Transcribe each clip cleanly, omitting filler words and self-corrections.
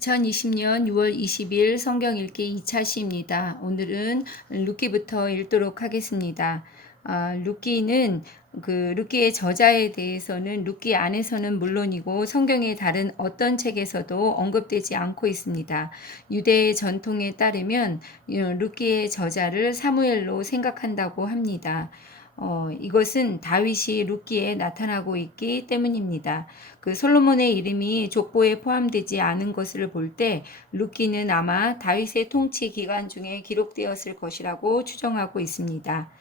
2020년 6월 20일 성경 읽기 2차 시입니다. 오늘은 룻기부터 읽도록 하겠습니다. 룻기는 룻기의 저자에 대해서는 룻기 안에서는 물론이고 성경의 다른 어떤 책에서도 언급되지 않고 있습니다. 유대의 전통에 따르면 룻기의 저자를 사무엘로 생각한다고 합니다. 이것은 다윗이 룻기에 나타나고 있기 때문입니다. 솔로몬의 이름이 족보에 포함되지 않은 것을 볼 때 룻기는 아마 다윗의 통치 기간 중에 기록되었을 것이라고 추정하고 있습니다.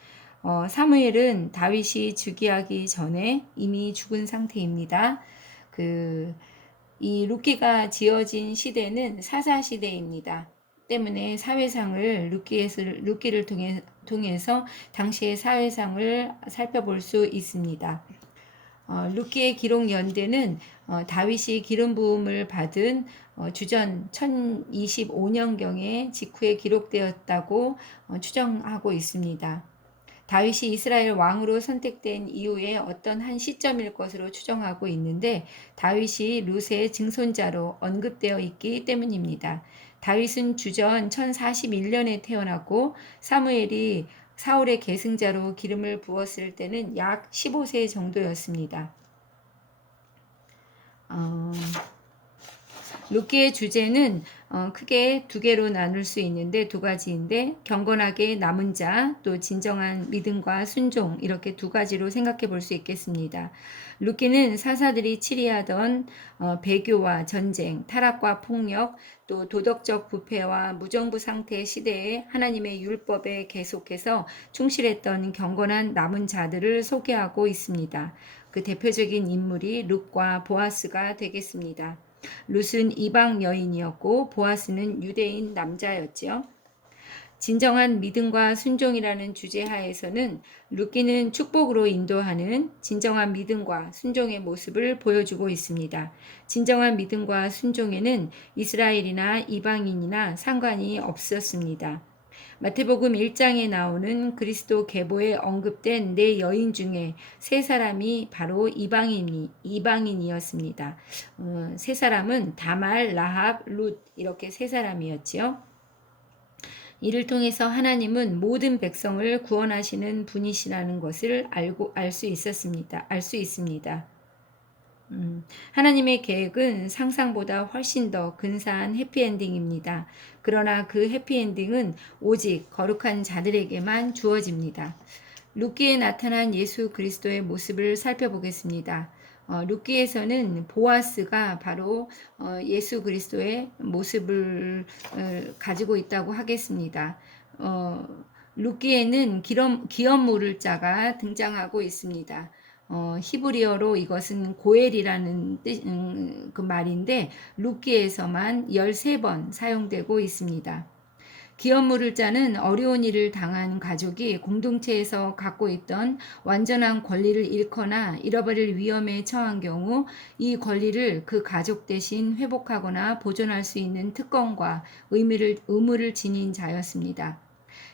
사무엘은 다윗이 즉위하기 전에 이미 죽은 상태입니다. 이 룻기가 지어진 시대는 사사 시대입니다. 때문에 사회상을 룻기를 통해서 당시의 사회상을 살펴볼 수 있습니다. 룻기의 기록 연대는 다윗이 기름 부음을 받은 주전 1025년경에 직후에 기록되었다고 추정하고 있습니다. 다윗이 이스라엘 왕으로 선택된 이후에 어떤 한 시점일 것으로 추정하고 있는데 다윗이 룻의 증손자로 언급되어 있기 때문입니다. 다윗은 주전 1041년에 태어났고 사무엘이 사울의 계승자로 기름을 부었을 때는 약 15세 정도였습니다. 룻기의 주제는 크게 두 개로 나눌 수 있는데 두 가지인데 경건하게 남은 자, 또 진정한 믿음과 순종 이렇게 두 가지로 생각해 볼 수 있겠습니다. 룻기는 사사들이 치리하던 배교와 전쟁, 타락과 폭력, 또 도덕적 부패와 무정부 상태 시대에 하나님의 율법에 계속해서 충실했던 경건한 남은 자들을 소개하고 있습니다. 그 대표적인 인물이 룻과 보아스가 되겠습니다. 룻은 이방 여인이었고 보아스는 유대인 남자였지요. 진정한 믿음과 순종이라는 주제 하에서는 룻기는 축복으로 인도하는 진정한 믿음과 순종의 모습을 보여주고 있습니다. 진정한 믿음과 순종에는 이스라엘이나 이방인이나 상관이 없었습니다. 마태복음 1장에 나오는 그리스도 계보에 언급된 네 여인 중에 세 사람이 바로 이방인이었습니다. 세 사람은 다말, 라합, 룻 이렇게 세 사람이었지요. 이를 통해서 하나님은 모든 백성을 구원하시는 분이시라는 것을 알 수 있습니다. 하나님의 계획은 상상보다 훨씬 더 근사한 해피엔딩입니다. 그러나 그 해피엔딩은 오직 거룩한 자들에게만 주어집니다. 룻기에 나타난 예수 그리스도의 모습을 살펴보겠습니다. 룻기에서는 보아스가 바로 예수 그리스도의 모습을 가지고 있다고 하겠습니다. 룻기에는 기업물을 자가 등장하고 있습니다. 히브리어로 이것은 고엘이라는 그 말인데 룻기에서만 13번 사용되고 있습니다. 기업물을 짜는 어려운 일을 당한 가족이 공동체에서 갖고 있던 완전한 권리를 잃거나 잃어버릴 위험에 처한 경우 이 권리를 그 가족 대신 회복하거나 보존할 수 있는 특권과 의무를 지닌 자였습니다.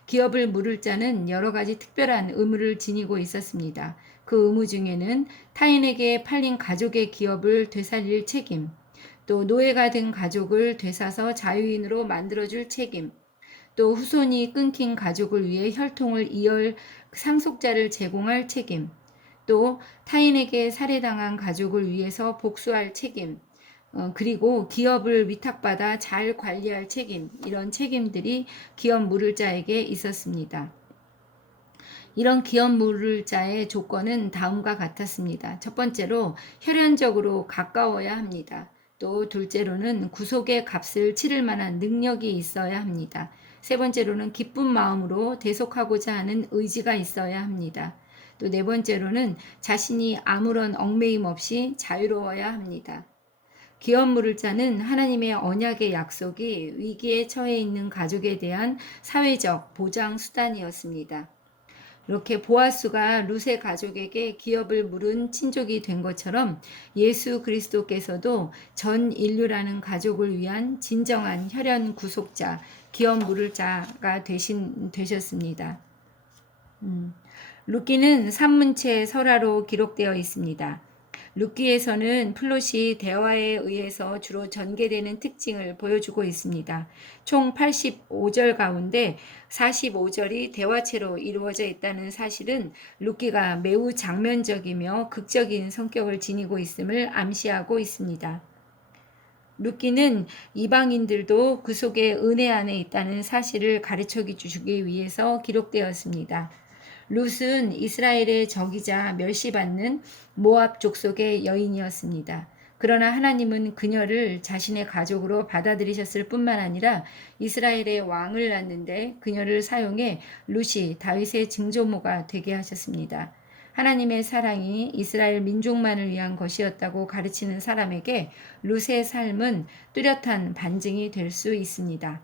기업을 물을 자는 여러 가지 특별한 의무를 지니고 있었습니다. 그 의무 중에는 타인에게 팔린 가족의 기업을 되살릴 책임, 또 노예가 된 가족을 되사서 자유인으로 만들어줄 책임, 또 후손이 끊긴 가족을 위해 혈통을 이을 상속자를 제공할 책임, 또 타인에게 살해당한 가족을 위해서 복수할 책임, 그리고 기업을 위탁받아 잘 관리할 책임, 이런 책임들이 기업 물을 자에게 있었습니다. 이런 기업 물을 자의 조건은 다음과 같았습니다. 첫 번째로 혈연적으로 가까워야 합니다. 또 둘째로는 구속의 값을 치를 만한 능력이 있어야 합니다. 세 번째로는 기쁜 마음으로 대속하고자 하는 의지가 있어야 합니다. 또 네 번째로는 자신이 아무런 얽매임 없이 자유로워야 합니다. 기업 물을 자는 하나님의 언약의 약속이 위기에 처해 있는 가족에 대한 사회적 보장 수단이었습니다. 이렇게 보아스가 룻의 가족에게 기업을 물은 친족이 된 것처럼 예수 그리스도께서도 전 인류라는 가족을 위한 진정한 혈연 구속자, 기업 물을 자가 되셨습니다. 룻기는 산문체 설화로 기록되어 있습니다. 룻기에서는 플롯이 대화에 의해서 주로 전개되는 특징을 보여주고 있습니다. 총 85절 가운데 45절이 대화체로 이루어져 있다는 사실은 룻기가 매우 장면적이며 극적인 성격을 지니고 있음을 암시하고 있습니다. 룻기는 이방인들도 그 속에 은혜 안에 있다는 사실을 가르쳐 주기 위해서 기록되었습니다. 룻은 이스라엘의 적이자 멸시받는 모압 족속의 여인이었습니다. 그러나 하나님은 그녀를 자신의 가족으로 받아들이셨을 뿐만 아니라 이스라엘의 왕을 낳는데 그녀를 사용해 룻이 다윗의 증조모가 되게 하셨습니다. 하나님의 사랑이 이스라엘 민족만을 위한 것이었다고 가르치는 사람에게 룻의 삶은 뚜렷한 반증이 될 수 있습니다.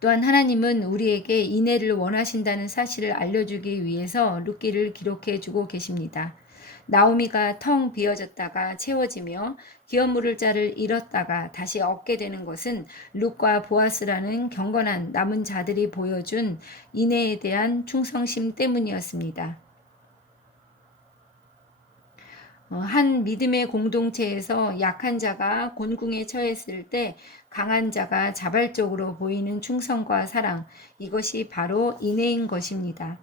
또한 하나님은 우리에게 인애를 원하신다는 사실을 알려주기 위해서 룻기를 기록해 주고 계십니다. 나오미가 텅 비어졌다가 채워지며 기업 물을 자를 잃었다가 다시 얻게 되는 것은 룻과 보아스라는 경건한 남은 자들이 보여준 인애에 대한 충성심 때문이었습니다. 한 믿음의 공동체에서 약한 자가 곤궁에 처했을 때 강한 자가 자발적으로 보이는 충성과 사랑, 이것이 바로 인애인 것입니다.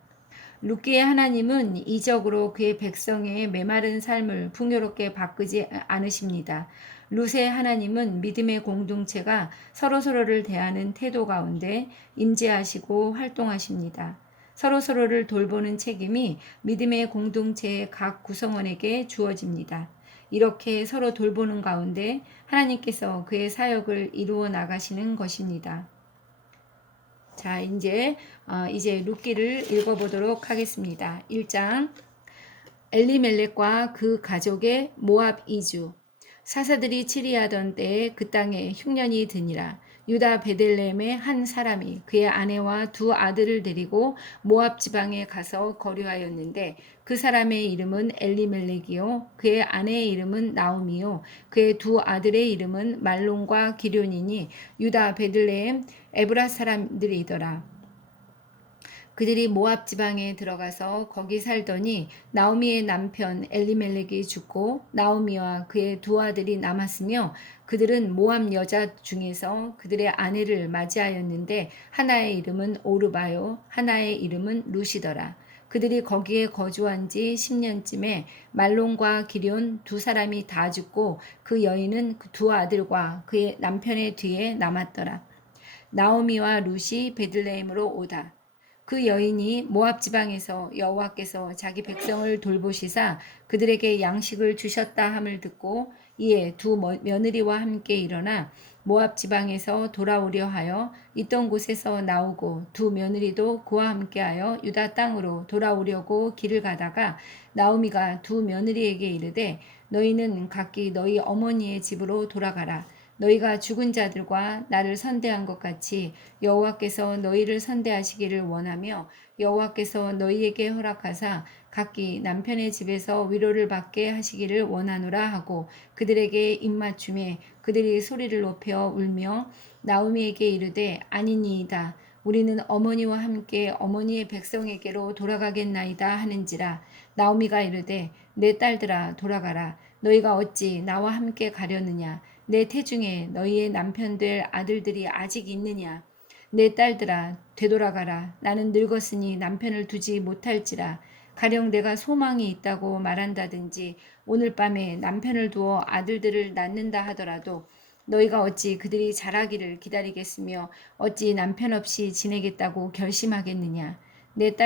룻기의 하나님은 이적으로 그의 백성의 메마른 삶을 풍요롭게 바꾸지 않으십니다. 룻의 하나님은 믿음의 공동체가 서로서로를 대하는 태도 가운데 임재하시고 활동하십니다. 서로서로를 돌보는 책임이 믿음의 공동체의 각 구성원에게 주어집니다. 이렇게 서로 돌보는 가운데 하나님께서 그의 사역을 이루어 나가시는 것입니다. 자, 이제 룻기를 읽어보도록 하겠습니다. 1장 엘리멜렉과 그 가족의 모압 이주. 사사들이 치리하던 때에 그 땅에 흉년이 드니라. 유다 베들레헴의 한 사람이 그의 아내와 두 아들을 데리고 모압 지방에 가서 거류하였는데 그 사람의 이름은 엘리멜렉이요 그의 아내의 이름은 나오미요 그의 두 아들의 이름은 말론과 기럯이니 유다 베들레헴 에브라 사람들이더라. 그들이 모압 지방에 들어가서 거기 살더니 나오미의 남편 엘리멜렉이 죽고 나오미와 그의 두 아들이 남았으며 그들은 모압 여자 중에서 그들의 아내를 맞이하였는데 하나의 이름은 오르바요 하나의 이름은 루시더라. 그들이 거기에 거주한 지 10년쯤에 말론과 기럯 두 사람이 다 죽고 그 여인은 그 두 아들과 그의 남편의 뒤에 남았더라. 나오미와 룻이 베들레헴으로 오다. 그 여인이 모압 지방에서 여호와께서 자기 백성을 돌보시사 그들에게 양식을 주셨다 함을 듣고 이에 두 며느리와 함께 일어나 모압 지방에서 돌아오려 하여 있던 곳에서 나오고 두 며느리도 그와 함께하여 유다 땅으로 돌아오려고 길을 가다가 나오미가 두 며느리에게 이르되 너희는 각기 너희 어머니의 집으로 돌아가라. 너희가 죽은 자들과 나를 선대한 것 같이 여호와께서 너희를 선대하시기를 원하며 여호와께서 너희에게 허락하사 각기 남편의 집에서 위로를 받게 하시기를 원하노라 하고 그들에게 입맞춤에 그들이 소리를 높여 울며 나오미에게 이르되 아니니이다. 우리는 어머니와 함께 어머니의 백성에게로 돌아가겠나이다 하는지라. 나오미가 이르되 내 딸들아 돌아가라. 너희가 어찌 나와 함께 가려느냐. 내 태중에 너희의 남편들 아들들이 아직 있느냐. 내 딸들아 되돌아가라. 나는 늙었으니 남편을 두지 못할지라. 가령 내가 소망이 있다고 말한다든지 오늘 밤에 남편을 두어 아들들을 낳는다 하더라도 너희가 어찌 그들이 자라기를 기다리겠으며 어찌 남편 없이 지내겠다고 결심하겠느냐. 내 딸